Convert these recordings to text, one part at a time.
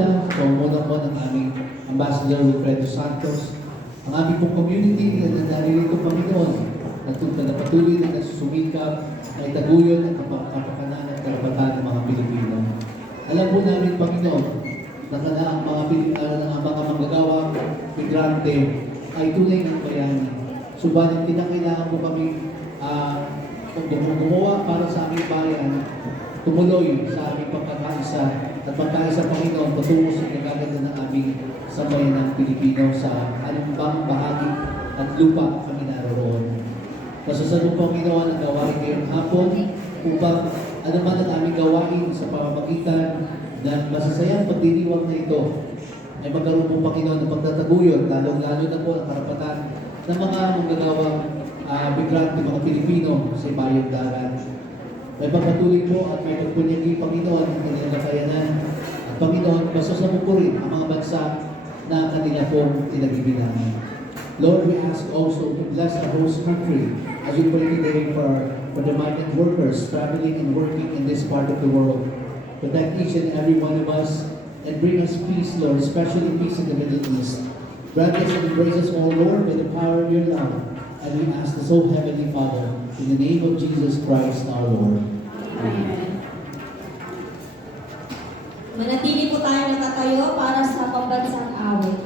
Embahada, sa pamumuno po ng aming Ambassador Wilfredo Santos, ang aming pong community na naririto, Panginoon, at patuloy na nasusumikap na itaguyod ang kapakanan at karapatan ng mga Pilipino. Alam po namin, Panginoon, na ang mga manggagawang migrante ay tunay ng bayani. Subalit kinakailangan po kami gumawa para sa aming bayan, tumuloy sa aming pagkakaisa at pagkaisa, Panginoon, patungo sa nagaganda ng aming sambayan ng Pilipino sa anumbang bahagi at lupa kami naroon. Masasabi po, Panginoon, ang gawain ngayong hapon upang anuman ang aming gawain sa pamamagitan ng masasayang pagdiriwang na ito ay magkaroon po, Panginoon, ng pagtataguyod, lalong-lalo na po ang karapatan ng mga manggagawang migrante, mga Pilipino sa ibayong dagat. May pagpatuloy po at may pagpunyagi, Panginoon, ang kanilang kakayanan. At Panginoon, masasabi po rin ang mga bansa na kanila pong tinagbibilangan. Lord, we ask also to bless our host country as we pray today for the migrant workers traveling and working in this part of the world. Protect each and every one of us and bring us peace, Lord, especially peace in the Middle East. Grant us and embrace us all, Lord, by the power of your love. And we ask this, O Heavenly Father, in the name of Jesus Christ our Lord. Amen. Manatili po tayo natatayo para sa pambansang awit.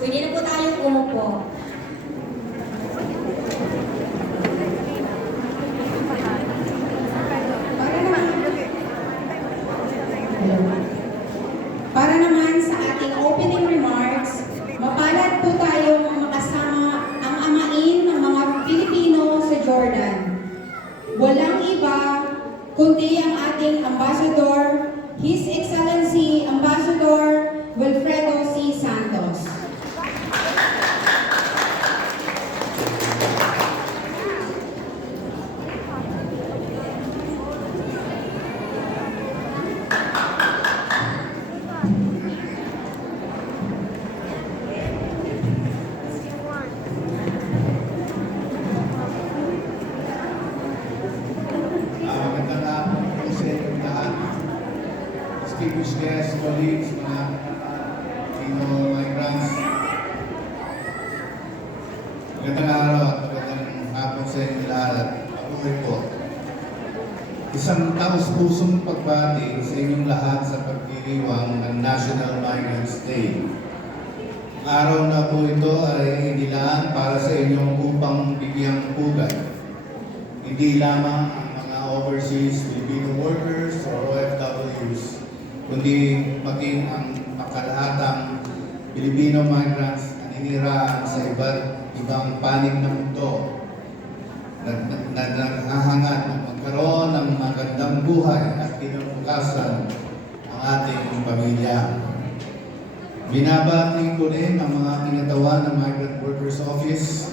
Pwede na po tayong umupo. Para naman sa ating opening remarks, mapalad po tayong makasama ang amain ng mga Pilipino sa Jordan. Walang iba kundi ang ating Ambassador, His Excellency Ambassador Wilfredo C. Santos. Magandang hapon po sa inyong lahat. Distinguished guests, colleagues, mga Pino migrants. Magandang araw at magandang hapon sa inyong lahat. Ako rin po. Isang taos-pusong pagbati sa inyong lahat sa pagdiriwang ng National Migrants Day. Ang araw na po ito ay inilaan para sa inyong upang bigyang pugad. Hindi lamang ang mga overseas Filipino workers or OFWs, kundi maging ang pangkalahatang Filipino migrants na ninirahan sa iba't ibang panig ng mundo na nanghahangat na magkaroon ng magandang buhay at kinabukasan ang ating pamilya. Binabati ko rin ang mga kinatawan ng Migrant Workers Office,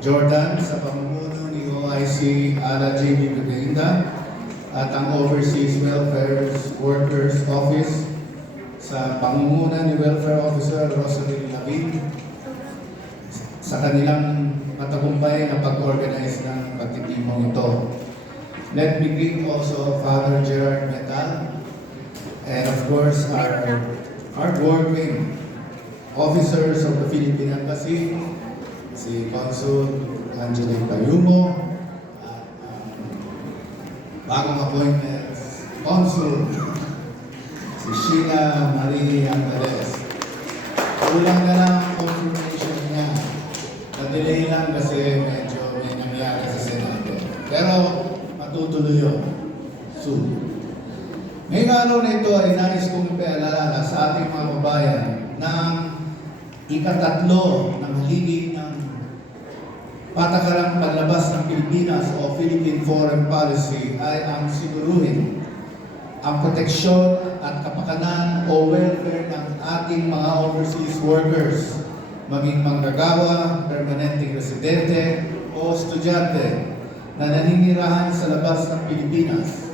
Jordan, sa pamumuno ni OIC Ala J.B. Brinda at ang Overseas Welfare Workers Office sa pangunguna ni Welfare Officer Rosalyn Lavin sa kanilang matagumpay na pag-organize ng pagtitipong ito. Let me greet also Father Gerard Metal and of course our hardworking officers of the Philippine Embassy, si Consul Angelique Bayumo, at bagong appointments, Consul si Sheila Marie Angeles. Kulang na lang ang confirmation niya. Na-delay lang kasi medyo may nangyari sa Senado. Pero matutuloy yun soon. Ngayong araw na ito ay nais kong ipaaalala sa ating mga babayan ng ikatatlo ng haligi ng patakarang panlabas ng Pilipinas o Philippine Foreign Policy ay ang siguruhin ang proteksyon at kapakanan o welfare ng ating mga overseas workers, maging manggagawa, permanenteng residente o estudyante na naninirahan sa labas ng Pilipinas.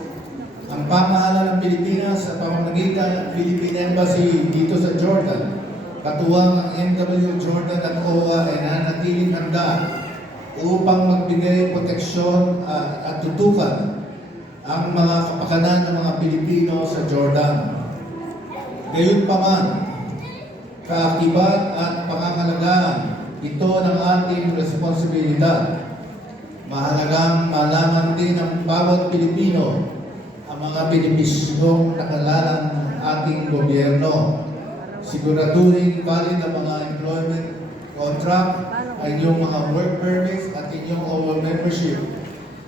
Ang pamahalaan ng Pilipinas sa pamamagitan ng Philippine Embassy dito sa Jordan, katuwang ang MW Jordan at OWA ay nanatiling handa upang magbigay proteksyon at tutukan ang mga kapakanan ng mga Pilipino sa Jordan. Gayunpaman, kaakibat at pangangalagaan ito ng ating responsibilidad. Mahalagang malaman din ng bawat Pilipino ang mga benepisyong nakalalang ng ating gobyerno. Siguraduhin valid ang mga employment contract, ang inyong mga work permits at inyong OWA membership.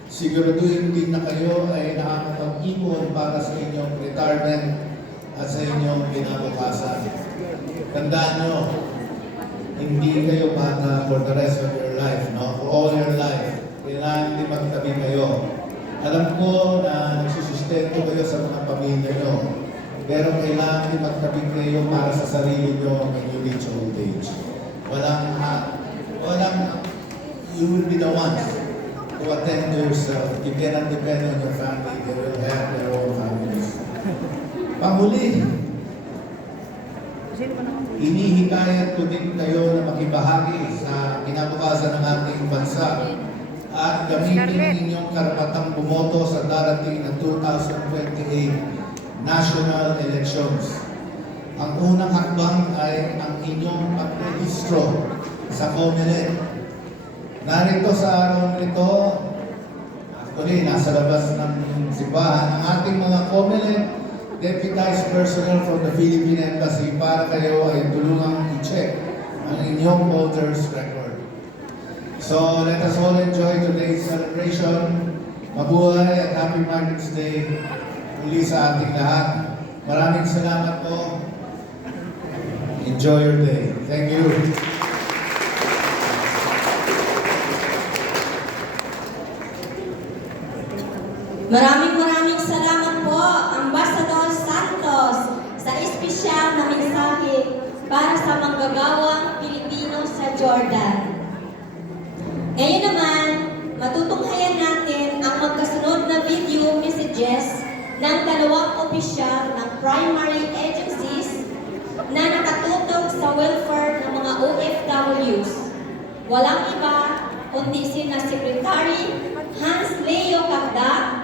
Siguraduhin din na kayo ay nakakapag-ipon para sa inyong retirement at sa inyong kinabukasan. Tandaan nyo, hindi kayo bata for the rest of your life, no? For all your life. Kailangan din magtabi kayo. Alam ko na nagsusustento kayo sa mga pamilya nyo, pero kailangan din magtabi kayo para sa sarili nyo when you reach old age. You will be the ones to attend to yourself. You cannot depend on your family. They will have their own families. Panghuli, inihikayat ko din kayo na makibahagi sa kinabukasan ng ating bansa at gamitin inyong karapatang bumoto sa darating na 2028 national elections. Ang unang hakbang ay ang inyong pagrehistro sa COMELEC. Narito sa araw nito, actually, nasa labas ng simbahan, ang ating mga COMELEC deputized personnel from the Philippine Embassy para kayo ay tulungang i-check ang inyong voters record. So, let us all enjoy today's celebration. Mabuhay at Happy Mother's Day muli sa ating lahat. Maraming salamat po. Enjoy your day. Thank you. Maraming salamat po, Ambassador Santos, sa espesyal na mensahe para sa manggagawang Pilipino sa Jordan. Ngayon naman, matutunghayan natin ang magkasunod na video messages ng dalawang opisyal ng primary agencies na nakatutok sa welfare ng mga OFWs. Walang iba kundi sina Secretary Hans Leo Cagda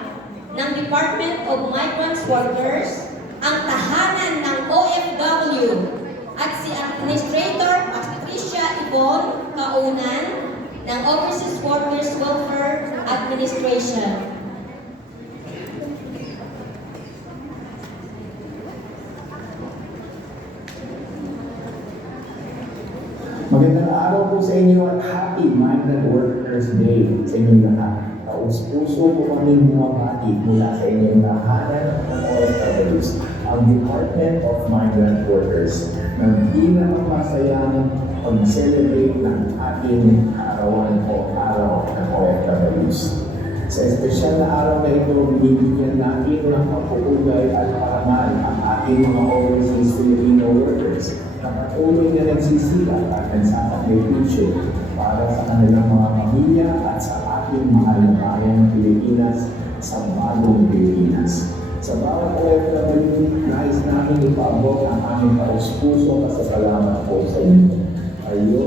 ng Department of Migrant Workers, ang tahanan ng OFW, at si Administrator Patricia Yvonne Kaunan ng Overseas Workers Welfare Administration. Magandang araw po sa inyo at Happy Migrant Workers Day sa inyo lahat. taus-puso po kami bumabati mula sa inyong tahanan ng OFWs, ang Department of Migrant Workers, ng pinakamasayang pag-celebrate ng ating arawan o araw ng OFWs. Sa espesyal na araw na ito, binibigyan natin ng pagpupugay at parangal ang ating mga overseas Filipino workers na patuloy na nagsisikap at nagsasakripisyo para sa kanilang mga pamilya at sa ating mahal na bayan ng Pilipinas sa bagong Pilipinas. Sa bawat OFW, nais namin ipaabot ang aming taus-puso pasasalamat po sa inyo. Kayo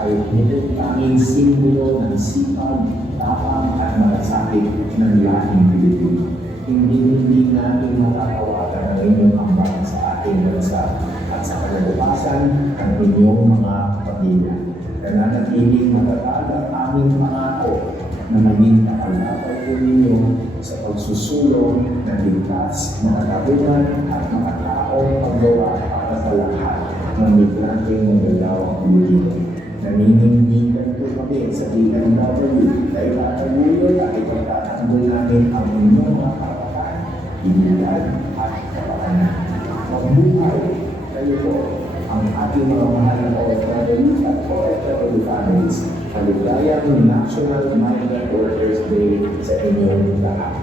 ay mukhang tanging simbolo ng sipag, tapang at malasakit ng lahing Pilipino. Hindi natin matatawagan ang inyong ambag sa ating bansa at sa kalabukasan ng inyong mga pamilya. Nananatiling matatag ang aming pangako na maging kakalapay po ninyo sa pagsusulong ng ligtas, makatarungan at makataong paggawa para sa lahat ng migranteng magagawang Pilipino. Naninindigan po kami sa DMW na ipataguyod at ipagtatanggol namin ang inyong mga karapatan, dignidad at kapakanan. Mabuhay kayo po ang ating mga mahal na OFWs at OFW families. Maligayang National Migrant Workers Day sa inyong lahat.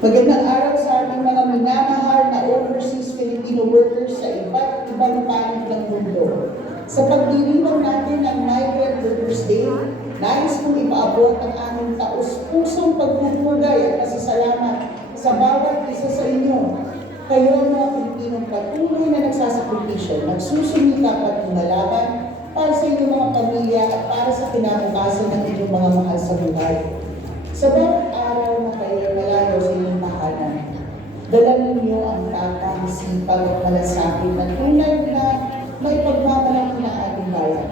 Magandang araw sa ating mga minamahal na overseas Filipino workers sa iba't ibang panig ng mundo. Sa pagdiriwang natin ng Migrant Workers Day, nais kong ipaabot ang aming taus-pusong pagpupugay at pasasalamat sa bawat isa sa inyo. Kayo mga Pilipinong patuloy na nagsasakripisyo, nagsusumikap at lumalaban para sa inyong mga pamilya at para sa kinabukasan ng inyong mga mahal sa buhay. Sa bawat araw na kayo malayo sa inyong tahanan, dala ninyo ang tapang, sipag at malasakit na tunay na may pagmamalaki ng ating bayan.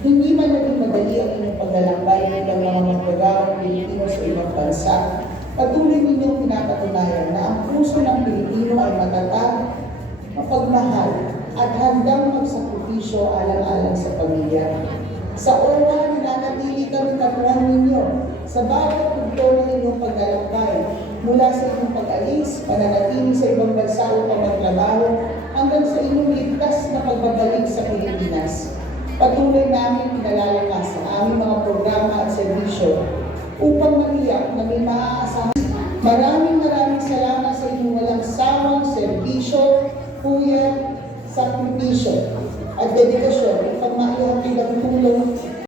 Hindi man naging madali ang inyong paglalakbay ng mga magagawang Pilipino sa ibang bansa. Patuloy ninyong pinapatunayan na ang puso ng Pilipino ay matatag, mapagmahal, at handang magsakripisyo alang-alang sa pamilya. Sa OWA, nananatili kami katuwang ninyo sa bawat punto ng inyong paglalakbay, mula sa inyong pag-alis, pananatili sa ibang bansa upang magtrabaho, hanggang sa inyong ligtas na pagbabalik sa Pilipinas. Patuloy namin pinalalakas ang aming mga programa at serbisyo upang maniyak na may maaasahan. Maraming salamat sa inyong walang sawang serbisyo, puyat, sakripisyo at dedikasyon upang maihatid ang